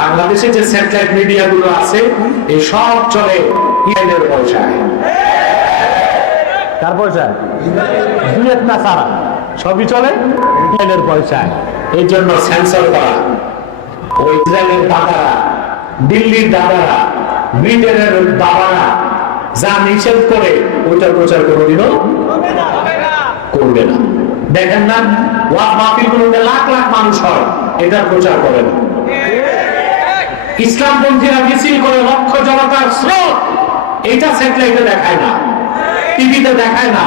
বাংলাদেশে যে satellite media গুলো আছে এই সব চলে ইরানের পয়সায় কার পয়সায় দুয়েত না সারা সবই চলে ইসরায়েলের পয়সায় এই জন্য সেন্সর করা। ওই ইসরায়েলের দাদারা দিল্লির দাদারা ব্রিটেনের বাবারা যা নিষেধ করে ওইটা প্রচার কোনোদিনও করবে না। দেখেন না ওয়াজ মাহফিল গুলোতে লাখ লাখ মানুষ হয় এটার প্রচার করে না। ইসলামপন্থীরা মিছিল করে লক্ষ জনতার স্রোত। এটা স্যাটেলাইটে দেখায় না, টিভিতে দেখায় না।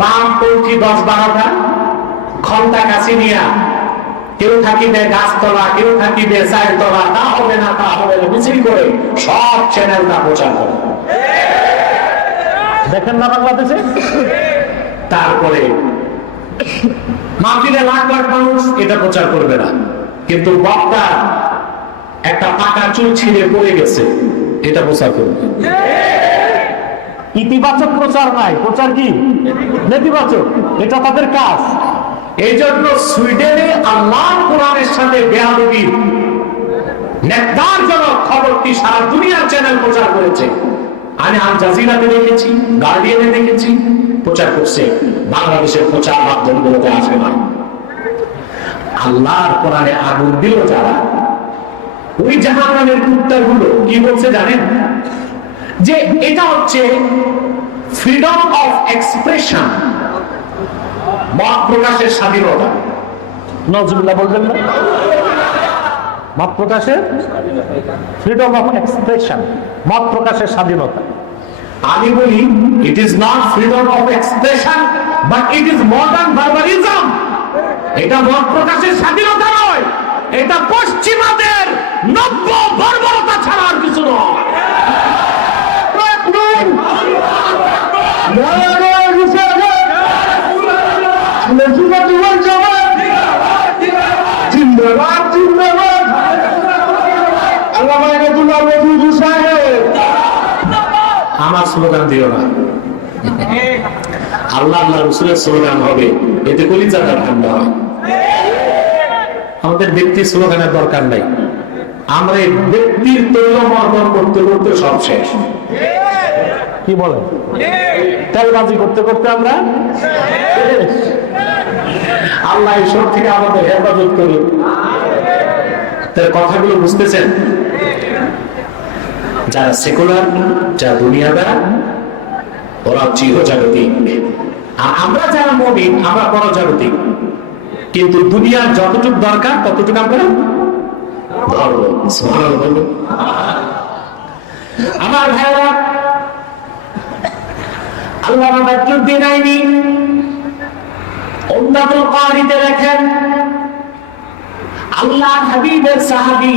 বামপন্থী দশ বারোটা ক্ষমতা কাছে নিয়া কেউ থাকিবে গাছতলা, কেউ থাকিবে চায়ের তলা তা হবে না, তা হবে না। মিছিল করে সব চ্যানেলটা প্রচার করে। দেখেন না বাংলাদেশে? তারপরে মাহফিলে লাখ লাখ মানুষ এটা প্রচার করবে না। কিন্তু বক্তা একটা পাকা চুল ছিঁড়ে পড়ে গেছে। এটা প্রচার করবে ইতিবাচক প্রচার নাই। প্রচার কি? নেতিবাচক। এটা তাদের কাজ। এই জন্য সুইডেনে আল্লাহ কোরআনের সাথে বেয়াদবি। নেকদারজনক খবরটি সারা দুনিয়ার চ্যানেল প্রচার করেছে? আমি আল জাজিরাতে দেখেছি গার্ডিয়ানে দেখেছি প্রচার করছে। বাংলাদেশের প্রচার মাধ্যমগুলোতে আসে না। আল্লাহর কোরআনে আগুন দিল যারা ওই জাহান্নামের উত্তরগুলো কি বলছে জানেন? যে এটা হচ্ছে ফ্রিডম অফ এক্সপ্রেশন মত প্রকাশের স্বাধীনতা। নজরুল্লাহ বলবেন না? মত প্রকাশের ফ্রিডম অফ এক্সপ্রেশন মত প্রকাশের স্বাধীনতা। আমি বলি it is not freedom of expression but it is modern barbarism এটা মত প্রকাশের স্বাধীনতা নয় এটা পশ্চিমাদের নব্য বর্বরতা ছাড়া আর কিছু নয় জিন্দাবাদ জিন্দাবাদ আল্লাহ সাহেব আমার স্লোগান দিও না। আল্লাহ আল্লাহ রসুলের স্লোগান হবে এতে কলিজাটা ঠান্ডা হয় আমাদের ব্যক্তি স্লোগানের দরকার নাই। আমরা এই ব্যক্তির তৈল মর্মন করতে করতে সব শেষ। কি বলেন? তেলবাজি করতে করতে আমরা আল্লাহ ঈশ্বর থেকে আমাদের হেফাজত করুন তার কথাগুলো বুঝতেছেন? যারা সেকুলার যারা দুনিয়াদার ওরা চিরজাগতিক। আর আমরা যারা মমিন, আমরা পরজাগতিক। কিন্তু দুনিয়ার যতটুকু দরকার, ততটুকু আমরা। আমার ভাইরা আল্লাহ বাদরুদ্দিন আইনি অন্যান্য কারিতে লেখেন আল্লাহ হাবিবের সাহাবী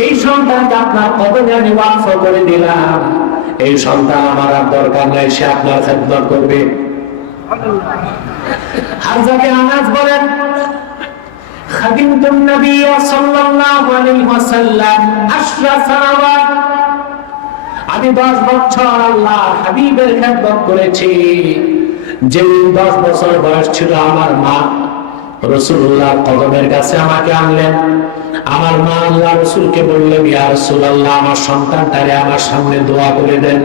এই সন্তানকে আপনার কদমে আমি করে দিলাম। এই সন্তান আমার আর দরকার নাই, সে আপনার খেদমত করবে। হামজাকে আনাস বলেন, খাদিমতুন নবী সাল্লাল্লাহু আলাইহি ওয়াসাল্লাম আশরা সানাওয়াত আমি 10 বছর আল্লাহ হাবিবের খেদমত করেছি। যে 10 বছর বয়স ছিল আমার মা রসুল্লাহ কদমের কাছে আমাকে আনলেন আমার মা আল্লাহ রসুলকে বললেন ইয়া রসুল্লাহ আমার সন্তানটারে আমার সামনে দোয়া করে দেন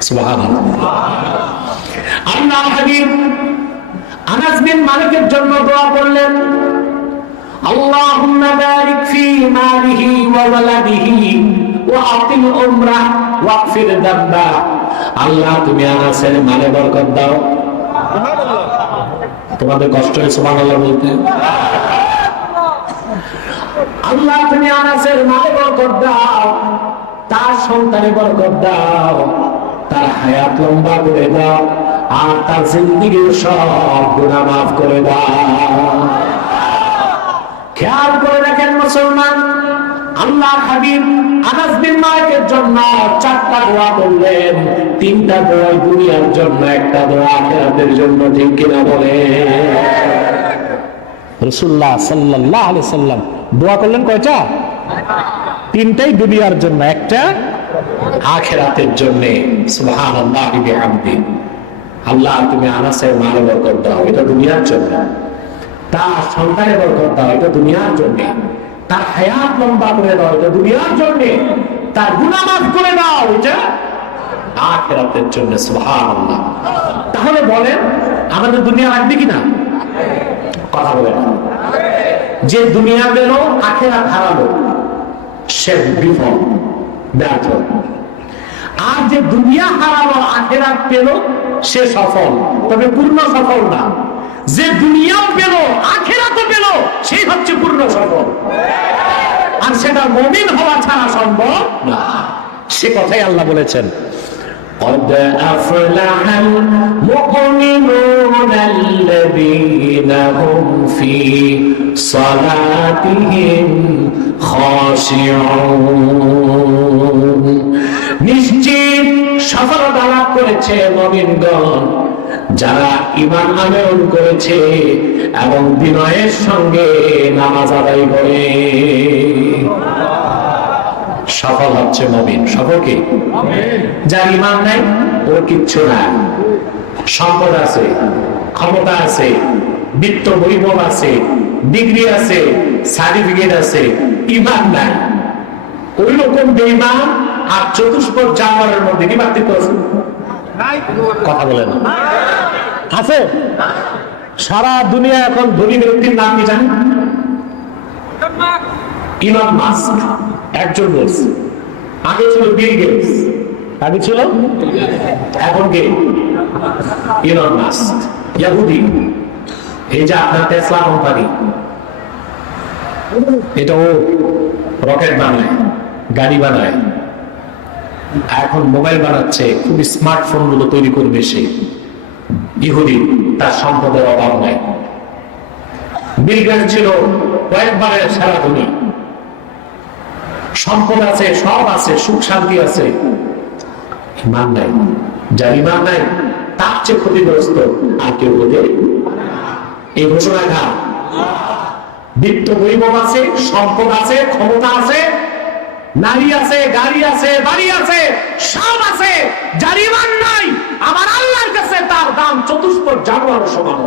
সুবহানাল্লাহ আল্লাহ হাবিব আনাস বিন মালিকের জন্য দোয়া করলেন اللهم بارك في ماله وولده واعطه عمره واغفر ذنبه আল্লাহ তুমি আনাসের মালে বরকত দাও তোমাদের কষ্ট হয়েছে বাংলা বলতে আল্লাহ, তুমি আনাসের মালে বরকত দাও, তার সন্তানে বরকত দাও, তার হায়াত লম্বা করে দাও, আর তার জিন্দিগির সব গুণা মাফ করে দাও। খেয়াল করে দেখেন মুসলমান আল্লাহ হাবিব আনাস বিন মালিকের জন্য চারটা দোয়া করলেন। তিনটা দোয়া দুনিয়ার জন্য, একটা দোয়া আখিরাতের জন্য, ঠিক কিনা বলে রসুল্লাহ সাল্লাহ আলি সাল্লাম দোয়া করলেন কয়টা? তিনটাই দুনিয়ার জন্য, একটা আখেরাতের জন্য। সুবহানাল্লাহি বিহামদি। আল্লাহ, তুমি আনাসের মাল বরকত দাও এটা দুনিয়ার জন্য। তার সন্তানের বরকত দাও, এটা দুনিয়ার জন্য। তার হায়াত লম্বা করে দাও, এটা দুনিয়ার জন্য। তার গুনাহ মাফ করে দাও, এটা আখেরাতের জন্য, সুবহানাল্লাহ। তাহলে বলেন, আমাদের দুনিয়া লাগবে কিনা? কথা বলেন। যে দুনিয়া পেল, আখেরাত হারালো, সে বিফল, ব্যর্থ। আর যে দুনিয়া হারালো, আখেরাত পেল, সে সফল। তবে পূর্ণ সফল না। যে দুনিয়াও পেল আখেরাতও পেল সেই হচ্ছে পূর্ণ সফল আর সেটা মমিন হওয়া ছাড়া সম্ভব না সে কথাই আল্লাহ বলেছেন قد أفلح المؤمنون الذين هم في صلاتهم خاشعون নিশ্চিত সফলতা লাভ করেছে নবীনগণ যারা ইমান আনয়ন করেছে এবং বিনয়ের সঙ্গে নামাজ আদায় করে। সফল হচ্ছে নবীন সফল কি? যার ইমান নাই ওর কিচ্ছু না সম্পদ আছে, ক্ষমতা আছে, বৃত্ত বৈভব আছে, ডিগ্রি আছে, সার্টিফিকেট আছে ইমান নাই। ওই রকম বেইমান আর চতুষ্পদ জানোয়ারের মধ্যে কি পার্থক্য আছে? কথা আছে সারা দুনিয়া এখন ধনী ব্যক্তির নাম কি জানেন? ইলন মাস্ক, একজন আগে ছিল বিল গেটস, আগে ছিল? এখন কে? ইলন মাস্ক, ইয়াহুদি। এই যে আপনার টেসলা কোম্পানি, এটা ও রকেট বানায়, গাড়ি বানায়। এখন মোবাইল বানাচ্ছে, খুব স্মার্টফোনগুলো তৈরি করবে সে। ইহুদি, তার সম্পদের অভাব নাই। বিল গেটস ছিল কয়েকবারের সারা দুনিয়া সম্পদ আছে, সব আছে, সুখ শান্তি আছে। ইমান নাই। যার ইমান নাই, তার চেয়ে ক্ষতিগ্রস্ত আর কেউ হতে এই ঘোষণা খা বিত্ত বৈভব আছে, সম্পদ আছে, ক্ষমতা আছে নারী আছে, গাড়ি আছে, বাড়ি আছে, সব আছে। জারিমান নাই, আমার আল্লাহর কাছে তার দাম চতুষ্প জানুয়ার সমান